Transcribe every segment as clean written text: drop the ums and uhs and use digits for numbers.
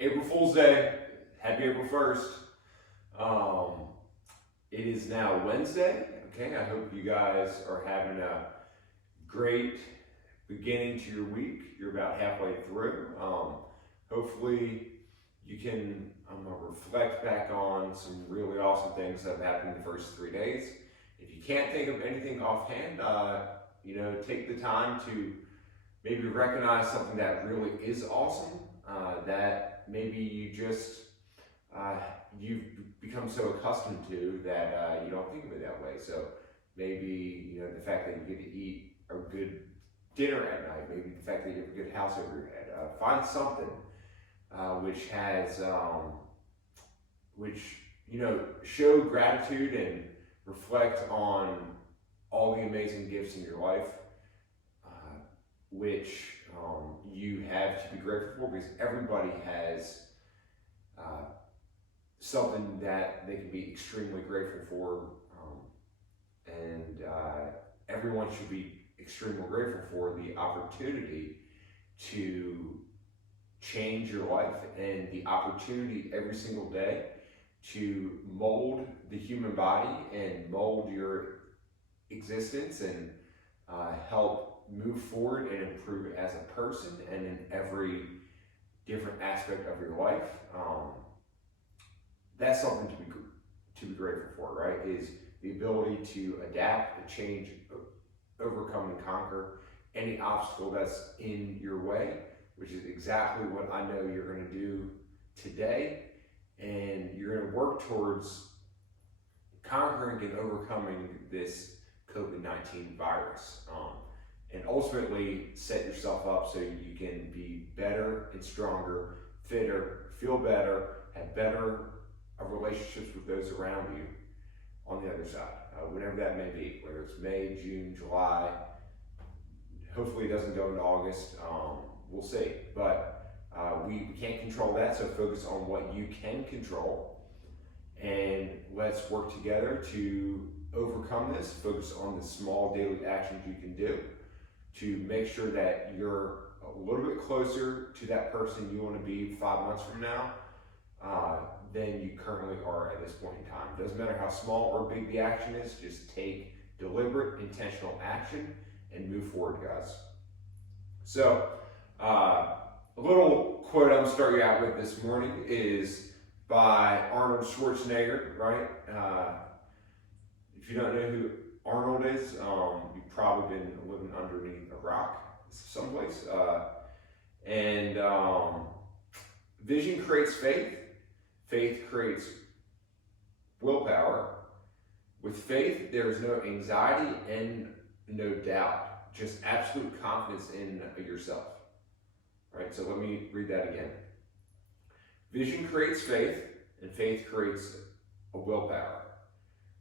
April Fool's Day. Happy April 1st. It is now Wednesday. Okay, I hope you guys are having a great beginning to your week. You're about halfway through. Hopefully, you can reflect back on some really awesome things that have happened in the first 3 days. If you can't think of anything offhand, take the time to maybe recognize something that really is awesome, that maybe you've become so accustomed to that you don't think of it that way. So maybe, the fact that you get to eat a good dinner at night, maybe the fact that you have a good house over your head. Find something show gratitude and reflect on all the amazing gifts in your life, which you have to be grateful for, because everybody has something that they can be extremely grateful for, and everyone should be extremely grateful for the opportunity to change your life and the opportunity every single day to mold the human body and mold your existence and help move forward and improve as a person and in every different aspect of your life. That's something to be grateful for, right? Is the ability to adapt, to change, overcome, and conquer any obstacle that's in your way, which is exactly what I know you're going to do today. And you're going to work towards conquering and overcoming this COVID-19 virus, and ultimately set yourself up so you can be better and stronger, fitter, feel better, have better relationships with those around you on the other side, whatever that may be, whether it's May, June, July. Hopefully it doesn't go into August. We'll see. But we can't control that, so focus on what you can control. And let's work together to overcome this. Focus on the small daily actions you can do to make sure that you're a little bit closer to that person you want to be 5 months from now than you currently are at this point in time. It doesn't matter how small or big the action is, just take deliberate, intentional action and move forward, guys. So, a little quote I'm starting out with this morning is by Arnold Schwarzenegger, right? If you don't know who Arnold is, you've probably been living underneath a rock someplace. Vision creates faith. Faith creates willpower. With faith, there is no anxiety and no doubt, just absolute confidence in yourself. Right? So let me read that again. Vision creates faith, and faith creates a willpower.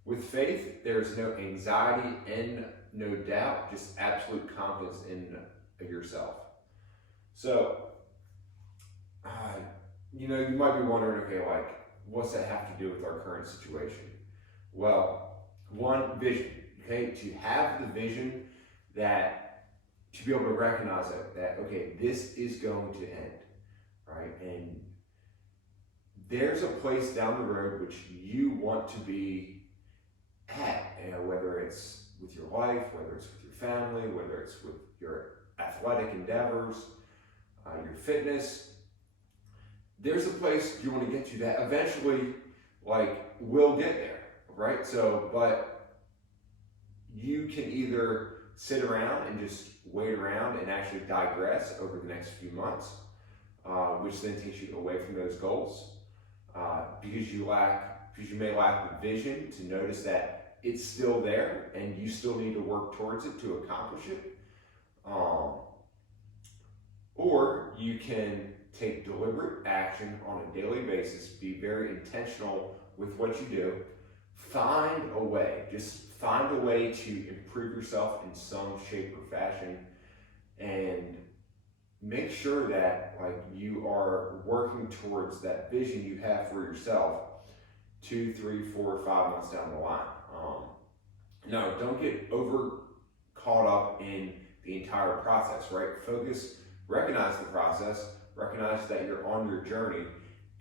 With faith, there is no anxiety and no doubt, just absolute confidence in yourself. So, you might be wondering, okay, what's that have to do with our current situation? Well, one, vision, okay? To have the vision to be able to recognize that, okay, this is going to end, right? And there's a place down the road which you want to be at, whether it's with your life, whether it's with your family, whether it's with your athletic endeavors, your fitness. There's a place you want to get to that eventually, will get there, right? So, but you can either sit around and just wait around and actually digress over the next few months, which then takes you away from those goals, because you may lack the vision to notice that it's still there and you still need to work towards it to accomplish it. Or you can take deliberate action on a daily basis, be very intentional with what you do, find a way to improve yourself in some shape or fashion, and make sure that you are working towards that vision you have for yourself 2, 3, 4, 5 months down the line. No, don't get over caught up in the entire process, right? Recognize the process, recognize that you're on your journey,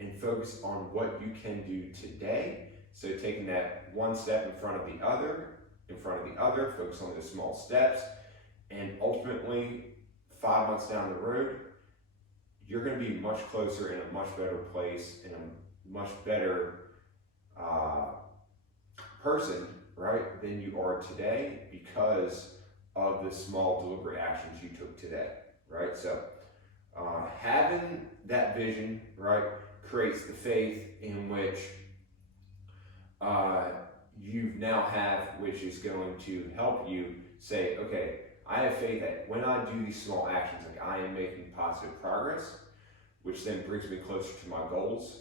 and focus on what you can do today. So taking that one step in front of the other, focus on those small steps, and ultimately 5 months down the road, you're going to be much closer, in a much better place, in a much better person, right, than you are today, because of the small deliberate actions you took today, right? So having that vision, right, creates the faith in which you now have, which is going to help you say, okay, I have faith that when I do these small actions, like I am making positive progress, which then brings me closer to my goals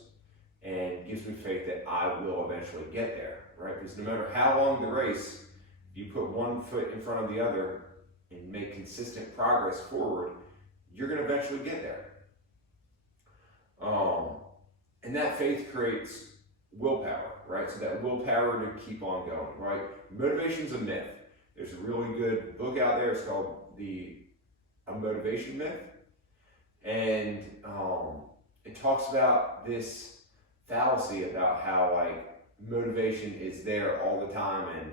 and gives me faith that I will eventually get there, right? Because no matter how long the race, you put one foot in front of the other and make consistent progress forward, you're going to eventually get there. And that faith creates willpower, right? So that willpower to keep on going, right? Motivation's a myth. There's a really good book out there. It's called A Motivation Myth. And it talks about this fallacy about how like motivation is there all the time, and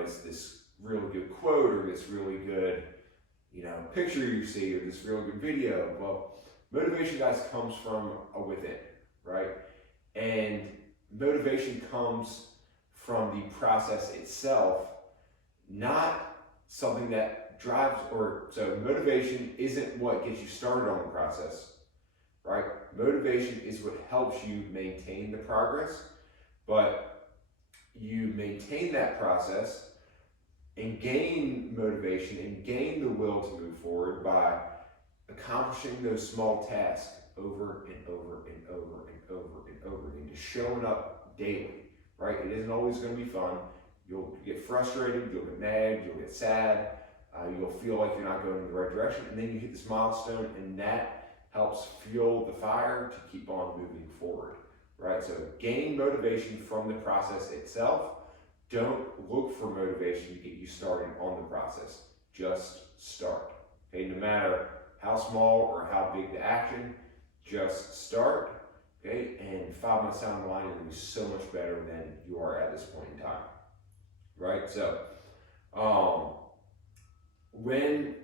it's this really good quote or this really good picture you see or this really good video. Well, motivation, guys, comes from within, right? And motivation comes from the process itself, not something that drives so motivation isn't what gets you started on the process, right? Motivation is what helps you maintain the progress, but you maintain that process and gain motivation and gain the will to move forward by accomplishing those small tasks over and over and over and over and over again, just showing up daily, right? It isn't always going to be fun. You'll get frustrated, you'll get mad, you'll get sad, you'll feel like you're not going in the right direction, and then you hit this milestone, and that helps fuel the fire to keep on moving forward, right? So gain motivation from the process itself. Don't look for motivation to get you started on the process. Just start, okay? No matter how small or how big the action, just start, okay? And 5 months down the line, you're going to be so much better than you are at this point in time, right? So,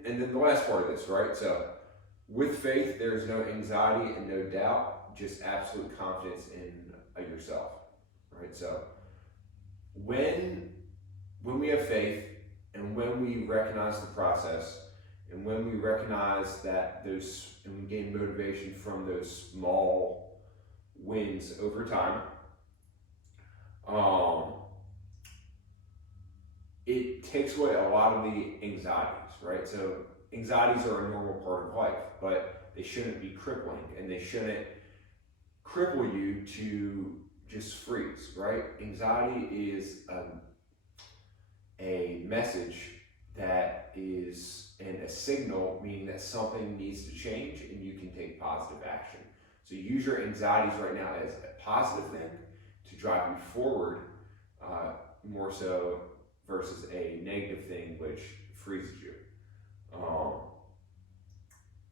and then the last part of this, right? So, with faith, there's no anxiety and no doubt, just absolute confidence in yourself, right? So, when we have faith and when we recognize the process and when we recognize that and we gain motivation from those small wins over time, it takes away a lot of the anxieties, right? So anxieties are a normal part of life, but they shouldn't be crippling, and they shouldn't cripple you to just freeze, right? Anxiety is a message that is, and a signal, meaning that something needs to change and you can take positive action. So use your anxieties right now as a positive thing to drive you forward, more so versus a negative thing which freezes you.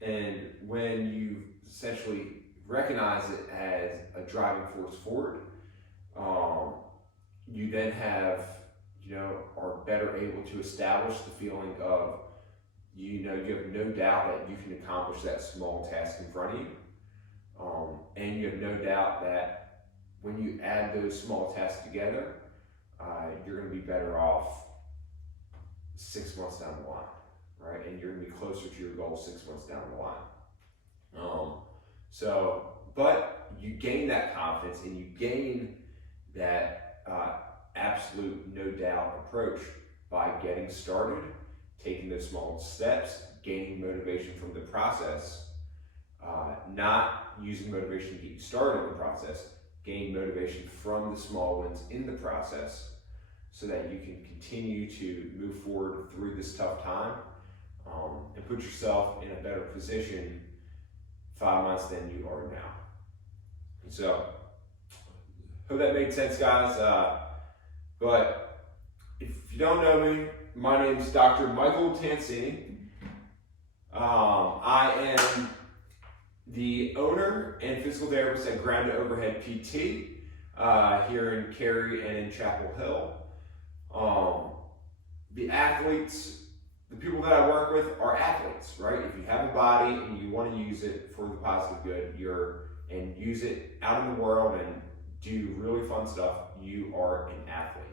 And when you essentially recognize it as a driving force forward, you then are better able to establish the feeling of, you have no doubt that you can accomplish that small task in front of you. And you have no doubt that when you add those small tasks together, you're going to be better off 6 months down the line, right? And you're going to be closer to your goal 6 months down the line. But you gain that confidence and you gain that absolute no doubt approach by getting started, taking those small steps, gaining motivation from the process, not using motivation to get you started in the process, gain motivation from the small wins in the process so that you can continue to move forward through this tough time, and put yourself in a better position 5 months than you are now. So, hope that made sense, guys. But if you don't know me, my name is Dr. Michael Tancini. I am the owner and physical therapist at Ground to Overhead PT here in Cary and in Chapel Hill. The athletes, the people that I work with are athletes, right? If you have a body and you want to use it for the positive good, and use it out in the world and do really fun stuff, you are an athlete,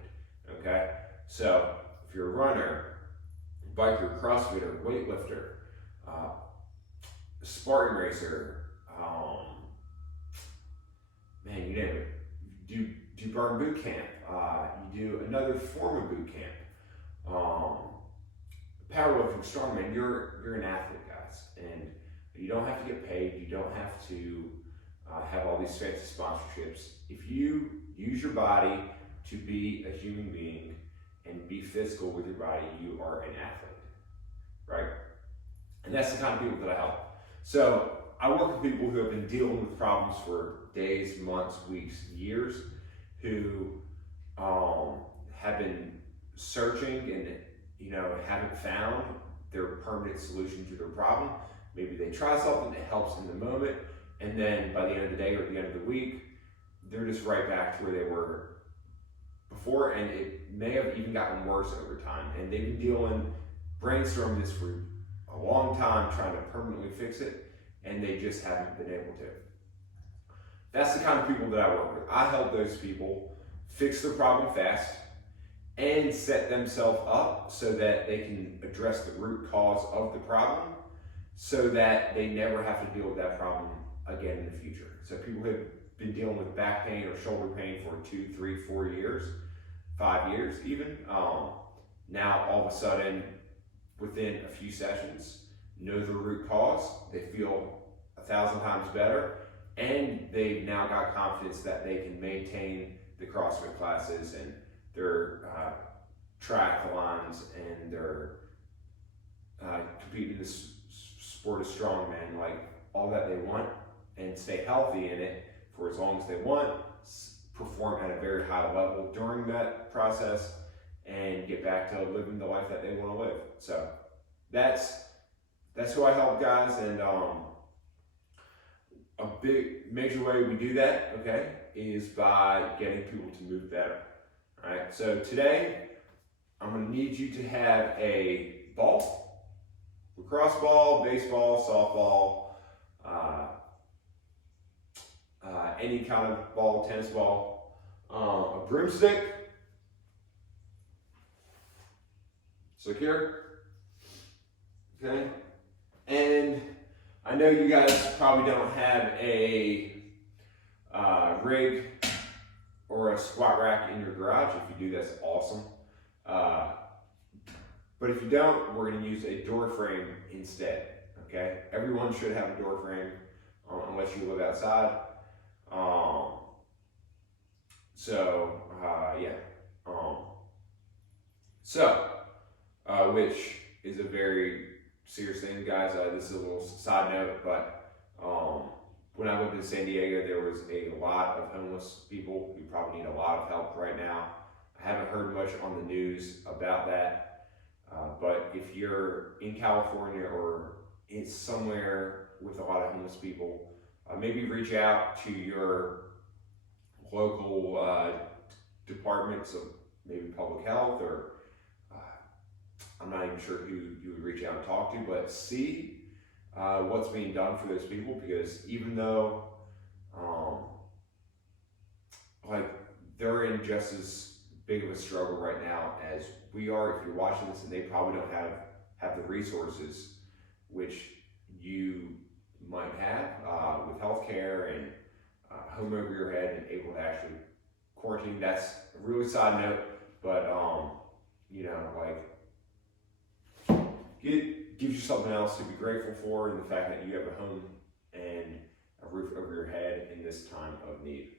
okay? So if you're a runner, biker, crossfitter, weightlifter, Spartan racer, man, you name it. Do burn boot camp. You do another form of boot camp. Powerlifting, strongman. You're an athlete, guys, and you don't have to get paid. You don't have to have all these fancy sponsorships. If you use your body to be a human being and be physical with your body, you are an athlete, right? And that's the kind of people that I help. So I work with people who have been dealing with problems for days, months, weeks, years, who have been searching and haven't found their permanent solution to their problem. Maybe they try something that helps in the moment, and then by the end of the day or at the end of the week, they're just right back to where they were before, and it may have even gotten worse over time. And they've been brainstorming this for a long time, trying to permanently fix it, and they just haven't been able to. That's the kind of people that I work with. I help those people fix their problem fast and set themselves up so that they can address the root cause of the problem so that they never have to deal with that problem again in the future. So people who have been dealing with back pain or shoulder pain for 2, 3, 4 years, 5 years even, now all of a sudden, within a few sessions, know the root cause, they feel 1,000 times better, and they've now got confidence that they can maintain the CrossFit classes and their triathlons and their competing in the sport of strongman, like all that they want, and stay healthy in it for as long as they want, perform at a very high level during that process, and get back to living the life that they want to live. So that's who I help, guys, and a big major way we do that, okay, is by getting people to move better. All right, so today I'm going to need you to have a ball, lacrosse ball, baseball, softball, any kind of ball, tennis ball, a broomstick, secure, okay, and I know you guys probably don't have a rig or a squat rack in your garage. If you do, that's awesome. But if you don't, we're going to use a door frame instead, okay? Everyone should have a door frame unless you live outside. Which is a very serious thing, guys. This is a little side note, but when I lived in San Diego, there was a lot of homeless people who probably need a lot of help right now. I haven't heard much on the news about that, but if you're in California or in somewhere with a lot of homeless people, maybe reach out to your local departments of maybe public health, or I'm not even sure who you would reach out and talk to, but see what's being done for those people, because even though they're in just as big of a struggle right now as we are, if you're watching this, and they probably don't have the resources which you might have with healthcare and home over your head and able to actually quarantine. That's a really side note, but it gives you something else to be grateful for, and the fact that you have a home and a roof over your head in this time of need.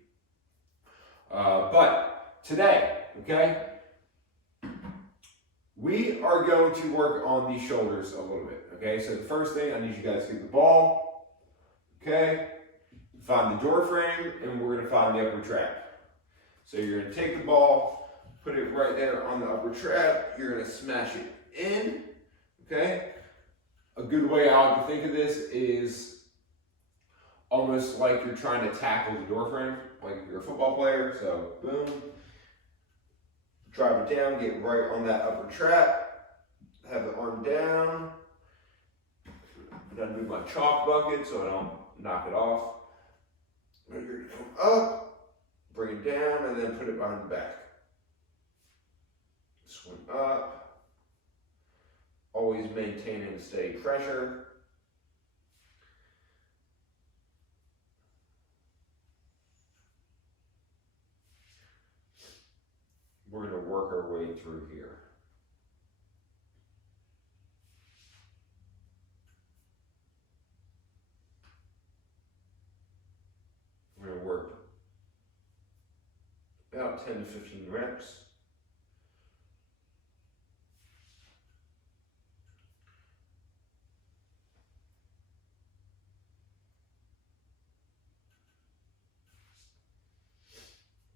But today, okay, we are going to work on these shoulders a little bit, okay? So the first thing, I need you guys to get the ball, okay? Find the door frame, and we're gonna find the upper trap. So you're gonna take the ball, put it right there on the upper trap, you're gonna smash it in, okay? A good way I like to think of this is almost like you're trying to tackle the door frame, like you're a football player. So boom, drive it down, get right on that upper trap, have the arm down. Then move my chalk bucket so I don't knock it off. You're gonna come up, bring it down, and then put it behind the back. Swing up, always maintaining a steady pressure. We're going to work our way through here. We're going to work about 10 to 15 reps.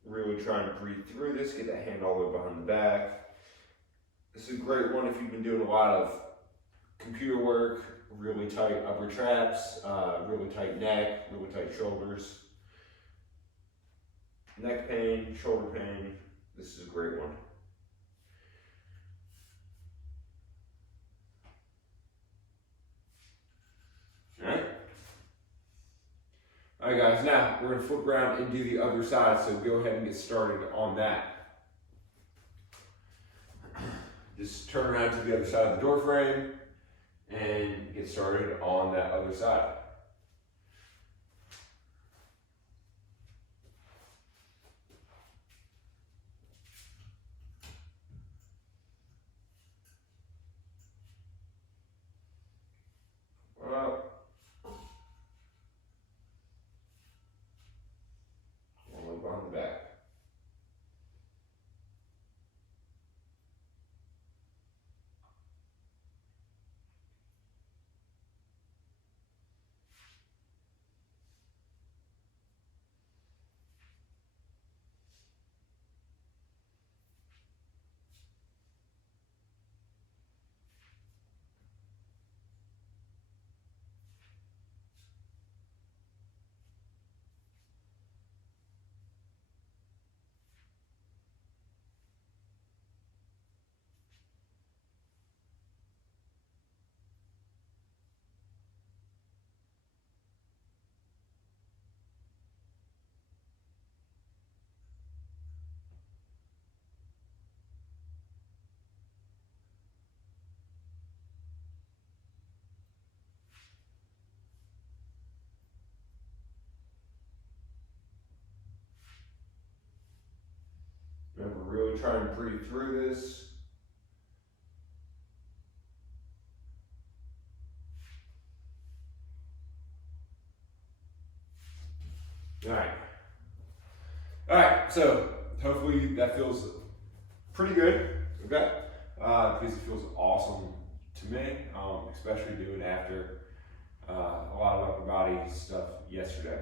Really trying to breathe through this, get that hand all the way behind the back. This is a great one if you've been doing a lot of computer work, really tight upper traps, really tight neck, really tight shoulders. Neck pain, shoulder pain, this is a great one. All right, guys, now we're gonna flip around and do the other side, so go ahead and get started on that. Just turn around to the other side of the door frame and get started on that other side. Up. On the back. Remember, really trying to breathe through this. All right, so hopefully that feels pretty good, okay? Because it feels awesome to me, especially doing after a lot of upper body stuff yesterday.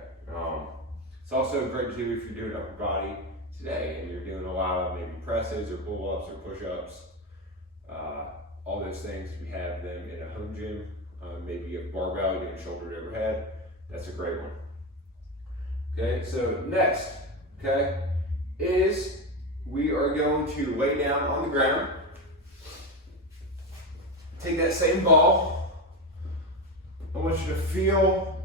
It's also great to do if you're doing upper body today and you're doing a lot of maybe presses or pull-ups or push-ups, all those things. We have them in a home gym. Maybe you have barbell, you're doing shoulder to overhead. That's a great one. Okay, so next, okay, is we are going to lay down on the ground. Take that same ball. I want you to feel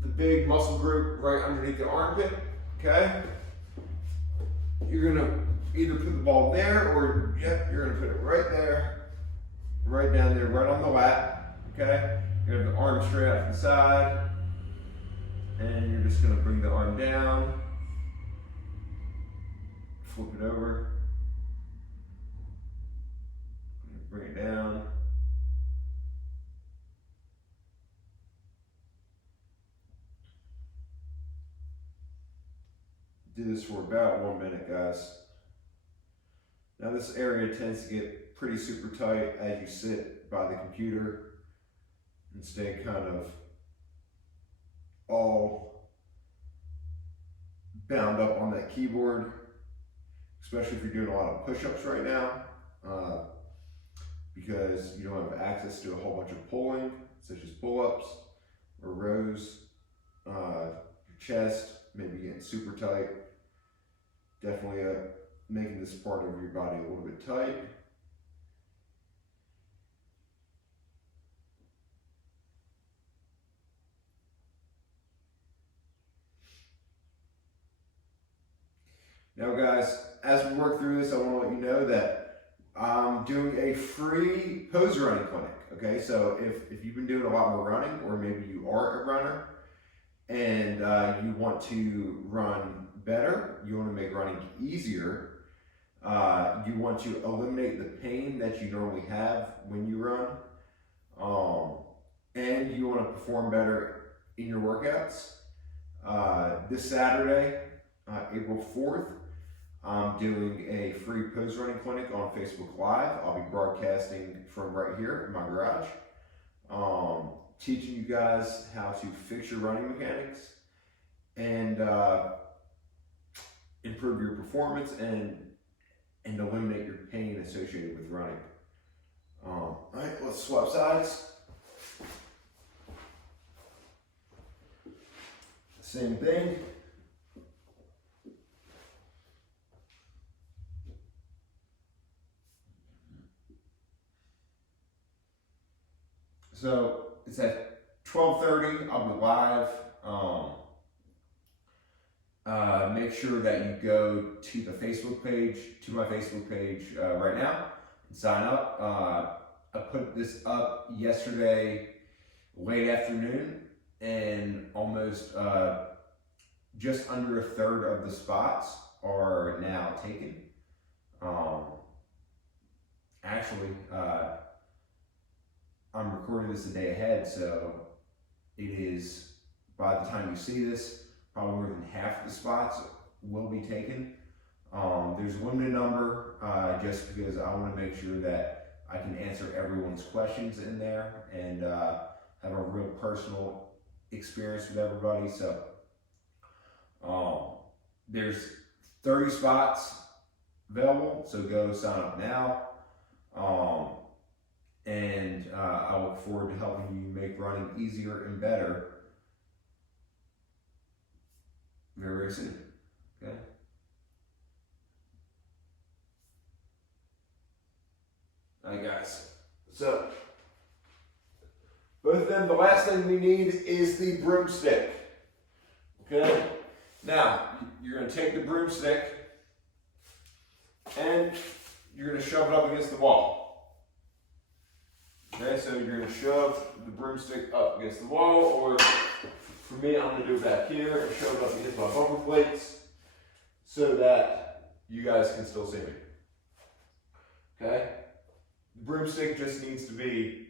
the big muscle group right underneath the armpit, okay? You're gonna either put the ball there or, yep, you're gonna put it right there, right down there, right on the lap, okay? You're gonna have the arm straight out to the side, and you're just gonna bring the arm down, flip it over, bring it down. Do this for about 1 minute, guys. Now this area tends to get pretty super tight as you sit by the computer and stay kind of all bound up on that keyboard, especially if you're doing a lot of push-ups right now, because you don't have access to a whole bunch of pulling. such as pull-ups or rows, your chest, maybe getting super tight. Definitely making this part of your body a little bit tight. Now guys, as we work through this, I want to let you know that I'm doing a free pose running clinic. Okay, so if you've been doing a lot more running, or maybe you are a runner and you want to run better, you want to make running easier, you want to eliminate the pain that you normally have when you run, and you want to perform better in your workouts, this Saturday, April 4th, I'm doing a free pose running clinic on Facebook Live. I'll be broadcasting from right here in my garage, teaching you guys how to fix your running mechanics and improve your performance and eliminate your pain associated with running. All right, let's swap sides. Same thing. So it's at 12:30. I'll be live. Make sure that you go to the Facebook page, to my Facebook page right now, and sign up. I put this up yesterday late afternoon, and almost just under a third of the spots are now taken. Actually, I'm recording this a day ahead, so it is, by the time you see this, probably more than half of the spots will be taken. There's a limited number, just because I want to make sure that I can answer everyone's questions in there and have a real personal experience with everybody. So there's 30 spots available, so go sign up now. And I look forward to helping you make running easier and better very, very soon. Okay? All right, guys. So, both of them, the last thing we need is the broomstick. Okay? Now, you're going to take the broomstick and you're going to shove it up against the wall. Okay, so you're going to shove the broomstick up against the wall, or for me, I'm going to do it back here and shove it up against my bumper plates so that you guys can still see me. Okay? The broomstick just needs to be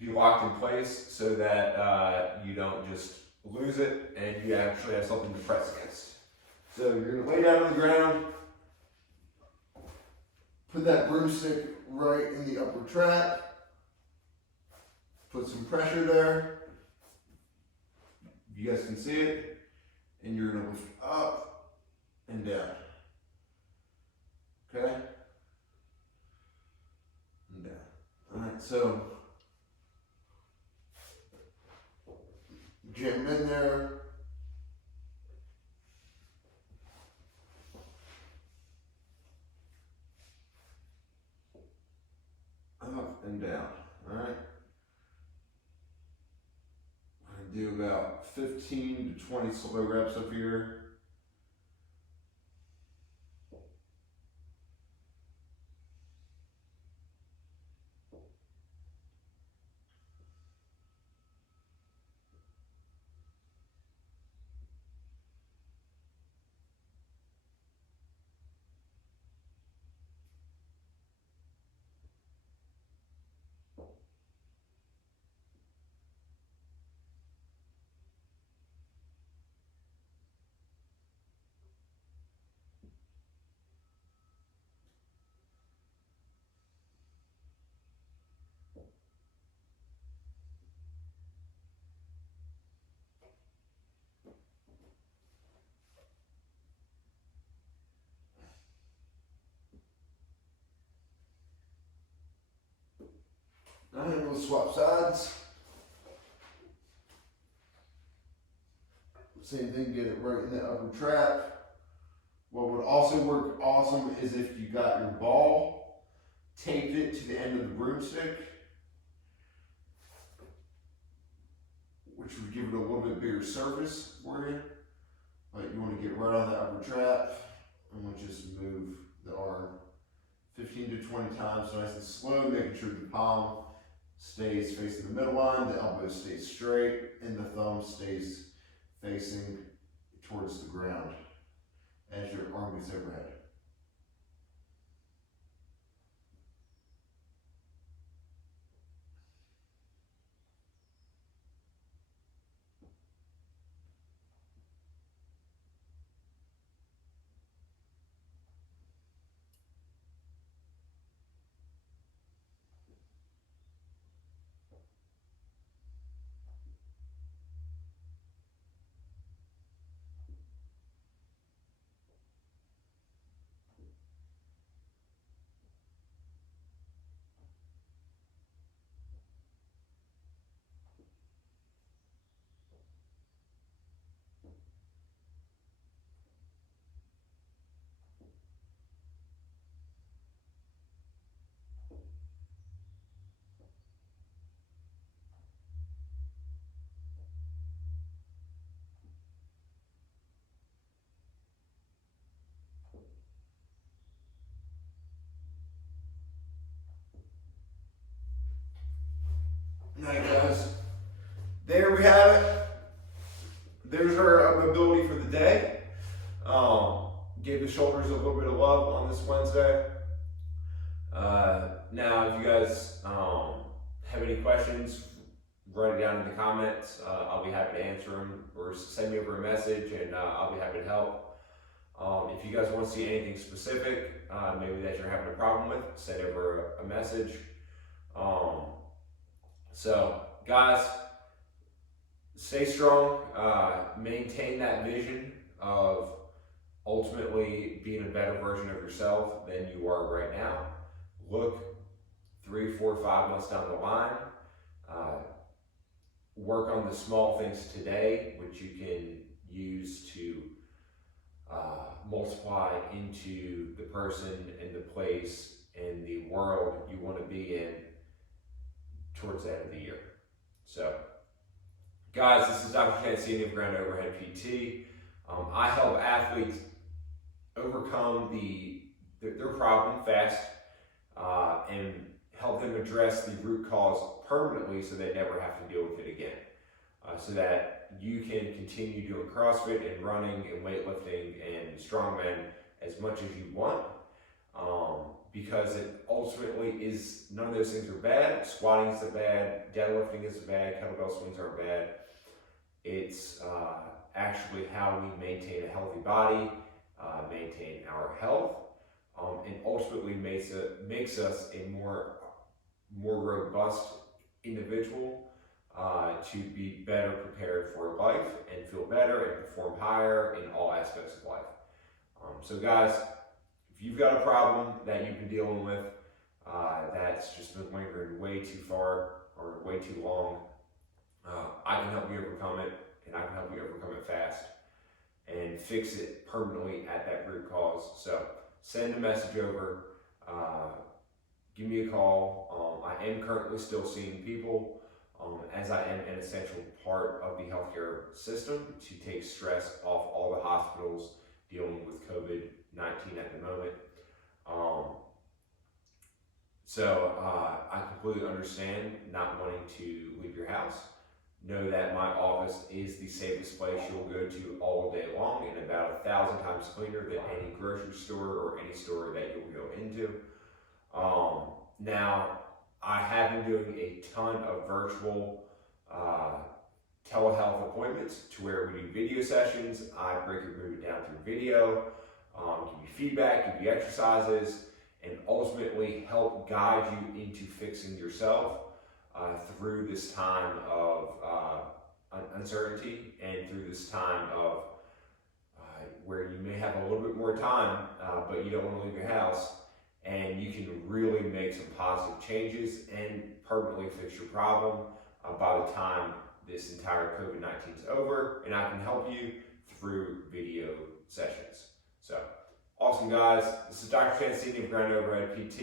locked in place so that you don't just lose it and you actually have something to press against. So you're going to lay down on the ground, put that broomstick right in the upper trap, put some pressure there. You guys can see it, and you're going to lift up and down. Okay? And down. All right, so jam in there. Up and down. All right. I do about 15 to 20 slow reps up here. Now we'll swap sides. Same thing, get it right in the upper trap. What would also work awesome is if you got your ball, taped it to the end of the broomstick, which would give it a little bit bigger surface for you. But you want to get right on the upper trap, and we'll just move the arm 15 to 20 times, nice and slow, making sure the palm stays facing the middle line, the elbow stays straight, and the thumb stays facing towards the ground as your arm gets overhead. Alright guys, there we have it. There's our mobility for the day. Gave the shoulders a little bit of love on this Wednesday. Now if you guys have any questions, write it down in the comments. I'll be happy to answer them, or send me over a message and I'll be happy to help. If you guys want to see anything specific, maybe that you're having a problem with, send over a message. So guys, stay strong, maintain that vision of ultimately being a better version of yourself than you are right now. Look 3, 4, 5 months down the line. Work on the small things today, which you can use to multiply into the person and the place and the world you want to be in towards the end of the year. So, guys, this is Dr. Tancini of Ground Overhead PT. I help athletes overcome their problem fast and help them address the root cause permanently so they never have to deal with it again. So that you can continue doing CrossFit and running and weightlifting and strongman as much as you want. Because it ultimately is, none of those things are bad. Squatting is bad, deadlifting is bad, kettlebell swings are bad. It's actually how we maintain a healthy body, maintain our health, and ultimately makes us a more robust individual to be better prepared for life and feel better and perform higher in all aspects of life. So guys, if you've got a problem that you've been dealing with that's just been lingering way too far or way too long, I can help you overcome it, and I can help you overcome it fast and fix it permanently at that root cause. So send a message over, give me a call. I am currently still seeing people as I am an essential part of the healthcare system to take stress off all the hospitals dealing with COVID-19 at the moment. So I completely understand not wanting to leave your house. Know that my office is the safest place you'll go to all day long, and about 1,000 times cleaner than any grocery store or any store that you'll go into. Now, I have been doing a ton of virtual telehealth appointments to where we do video sessions. I break your movement down through video, give you feedback, give you exercises, and ultimately help guide you into fixing yourself through this time of uncertainty and through this time of where you may have a little bit more time, but you don't want to leave your house. and you can really make some positive changes and permanently fix your problem by the time this entire COVID-19 is over, and I can help you through video sessions. So, awesome guys. This is Dr. Tancini of Grand Overhead PT.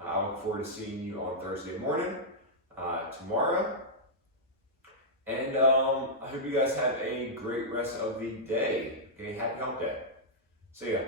I look forward to seeing you on Thursday morning, tomorrow. And I hope you guys have a great rest of the day. Okay, happy hump day. See ya.